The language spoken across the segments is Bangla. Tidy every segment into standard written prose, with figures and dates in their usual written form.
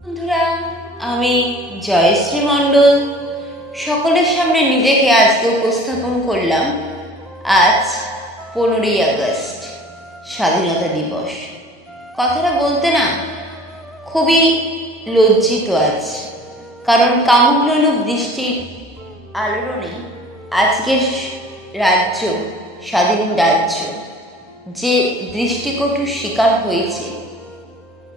বন্ধুরা, আমি জয়শ্রী মণ্ডল সকলের সামনে নিজেকে আজকে উপস্থাপন করলাম। আজ 15ই আগস্ট, স্বাধীনতা দিবস। কথাটা বলতে না খুবই লজ্জিত আজ, কারণ কামুকলোলুপ দৃষ্টির আলোড়নে আজকের রাজ্য, স্বাধীন রাজ্য যে দৃষ্টিকটুর শিকার হয়েছে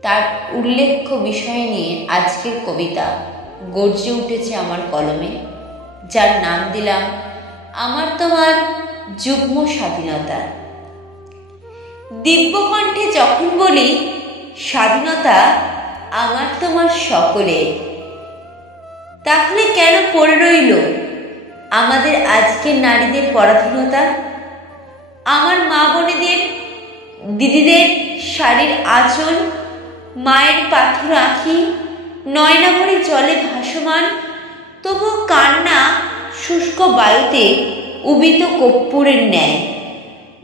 তার উল্লেখ্য বিষয় নিয়ে আজকের কবিতা গর্জে উঠেছে আমার কলমে, যার নাম দিলাম আমার তোমার যুগ্ম স্বাধীনতা। দিব্যকণ্ঠে যখন বলি স্বাধীনতা আমার তোমার সকলের, তাহলে কেন পড়ে রইল আমাদের আজকের নারীদের পরাধীনতা? আমার মা বোনেদের, দিদিদের শাড়ির আঁচল, মায়ের পাথর আঁখি নয়নাভরে জলে ভাসমান, তবু কান্না শুষ্ক বায়ুতে উবিত কর্পূরের ন্যায়।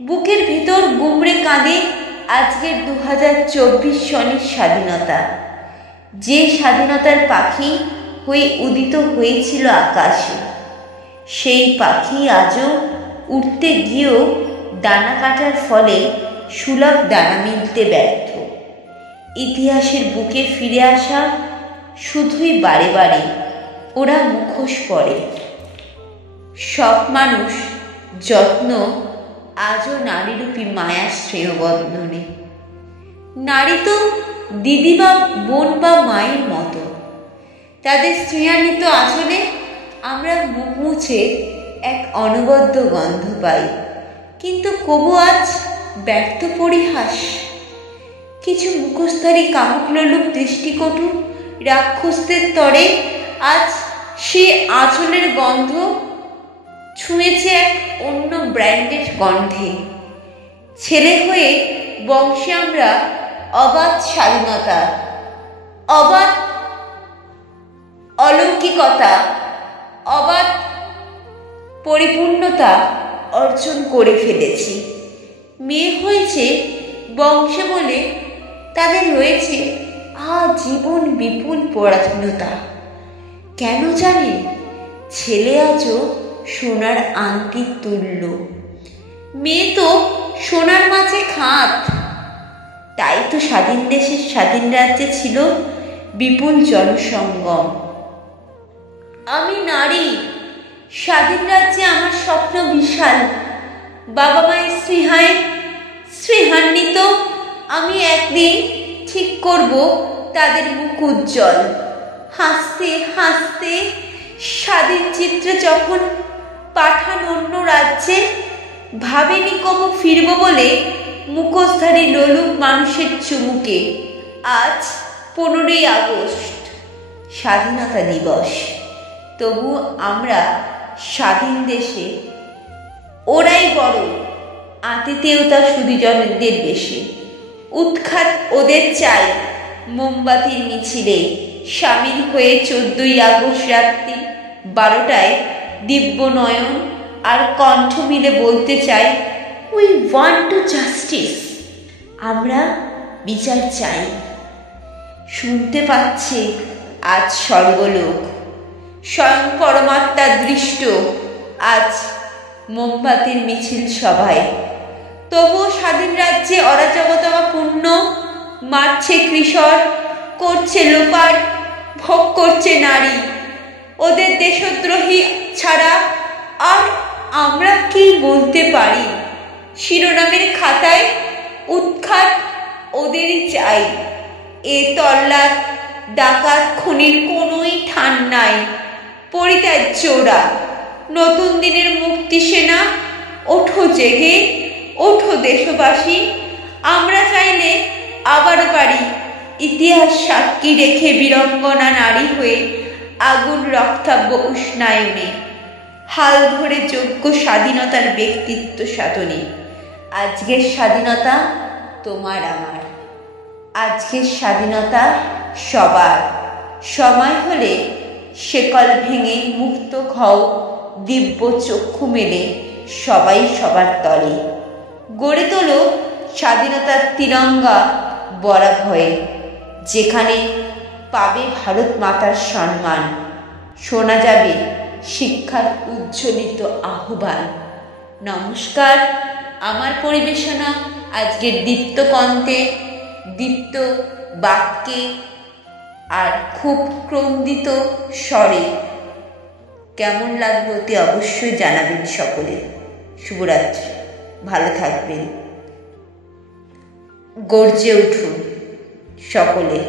বুকের ভিতর গুমড়ে কাঁদে আজকের 2024 সনের স্বাধীনতা, যে স্বাধীনতার পাখি হয়ে উদিত হয়েছিল আকাশে। সেই পাখি আজও উঠতে গিয়েও দানা কাটার ফলে সুলভ দানা মিলতে ব্যর্থ। ইতিহাসের বুকে ফিরে আসা শুধুই বারে বারে ওরা মুখোশ পরে। সব মানুষ যত্ন আজও নারীরূপী মায়ার শ্রেয়বন্ধনে। নারী তো দিদি বা বোন বা মায়ের মতো, তাদের স্নেহান্বিত আঁচলে আমরা মুখ মুছে এক অনবদ্য গন্ধ পাই। কিন্তু কবু আজ ব্যর্থ পরিহাস। কিছু মুখোশধারী কামুকলোলুপ দৃষ্টিকটু রাক্ষসদের তরে আজ সে আঁচলের গন্ধ ছুঁয়েছে এক অন্য ব্র্যান্ডের গন্ধে। ছেলে হয়ে বংশে আমরা অবাধ স্বাধীনতা, অবাধ অলৌকিকতা, অবাধ পরিপূর্ণতা অর্জন করে ফেলেছি। মেয়ে হয়েছে বংশে বলে তাদের রয়েছে আজীবন বিপুল পরাধীনতা। কেন জানেন? ছেলে আজও সোনার আংটির তুল্য, মেয়ে তো সোনার মাঝে খাত। তাই তো স্বাধীন দেশের, স্বাধীন রাজ্যে ছিল বিপুল জনসঙ্গম। আমি নারী, স্বাধীন রাজ্যে আমার স্বপ্ন বিশাল। বাবা মায়ের স্নেহান্বিত আমি একদিন ঠিক করব তাদের মুখ উজ্জ্বল। হাসতে হাসতে স্বাধীন চিত্রে যখন পাঠান অন্য রাজ্যে, ভাবেনি কবু ফিরব বলে মুখোশধারী লোলুপ মানুষের চুমুকে। আজ 15ই আগস্ট, স্বাধীনতা দিবস। তবু আমরা স্বাধীন দেশে, ওরাই বড় আতিথেয়তা সুদীজনদের বেশি। উৎখাত ওদের চাই মোমবাতির মিছিলে সামিল হয়ে 14ই আগস্ট রাত্রি 12টায় দিব্য নয়ন আর কণ্ঠ মিলে বলতে চাই, উই ওয়ান্ট টু জাস্টিস। আমরা বিচার চাই। শুনতে পাচ্ছে আজ স্বর্গলোক, স্বয়ং পরমাত্মা দৃষ্ট আজ মোমবাতির মিছিল সভায়। তবুও স্বাধীন রাজ্যে অরাজকতা পূর্ণ, মারছে কৃষক, করছে লোপাট, ভোগ করছে নারী। ওদের দেশদ্রোহী ছাড়া আর আমরা কি বলতে পারি? শিরোনামের খাতায় উৎখাত ওদেরই চাই। এ তল্লাট ডাকাত খুনির কোনোই ঠান নাই। পরিত্যাজ্য ওরা। নতুন দিনের মুক্তি সেনা, ওঠো জেগে, ওঠো দেশবাসী। আমরা চাইলে আবারও পারি ইতিহাস সাক্ষী রেখে বীরঙ্গনা নারী হয়ে আগুন রক্তাব্য উষ্ণায়নে হাল ধরে যোগ্য স্বাধীনতার ব্যক্তিত্ব সাধনে। আজকের স্বাধীনতা তোমার আমার, আজকের স্বাধীনতা সবার। সময় হলে শেকল ভেঙে মুক্ত হও, দিব্য চক্ষু মেলে সবাই সবার তলে। গড়ে তোলো স্বাধীনতার তিরঙ্গা বরাভয়ে, যেখানে পাবে ভারত মাতার সম্মান, শোনা যাবে শিক্ষার উজ্জ্বলিত আহ্বান। নমস্কার, আমার পরিবেশনা আজকের দীপ্ত কণ্ঠে, দীপ্ত বাক্যে আর খুব ক্রন্দিত স্বরে। কেমন লাগবে অতি অবশ্যই জানাবেন সকলে। শুভরাত্রি, ভালো থাকবেন, গর্জে উঠুন সকলে,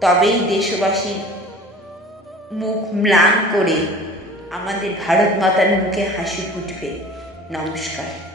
তবেই দেশবাসীর মুখ ম্লান করে আমাদের ভারত মাতার মুখে হাসি ফুটবে। নমস্কার।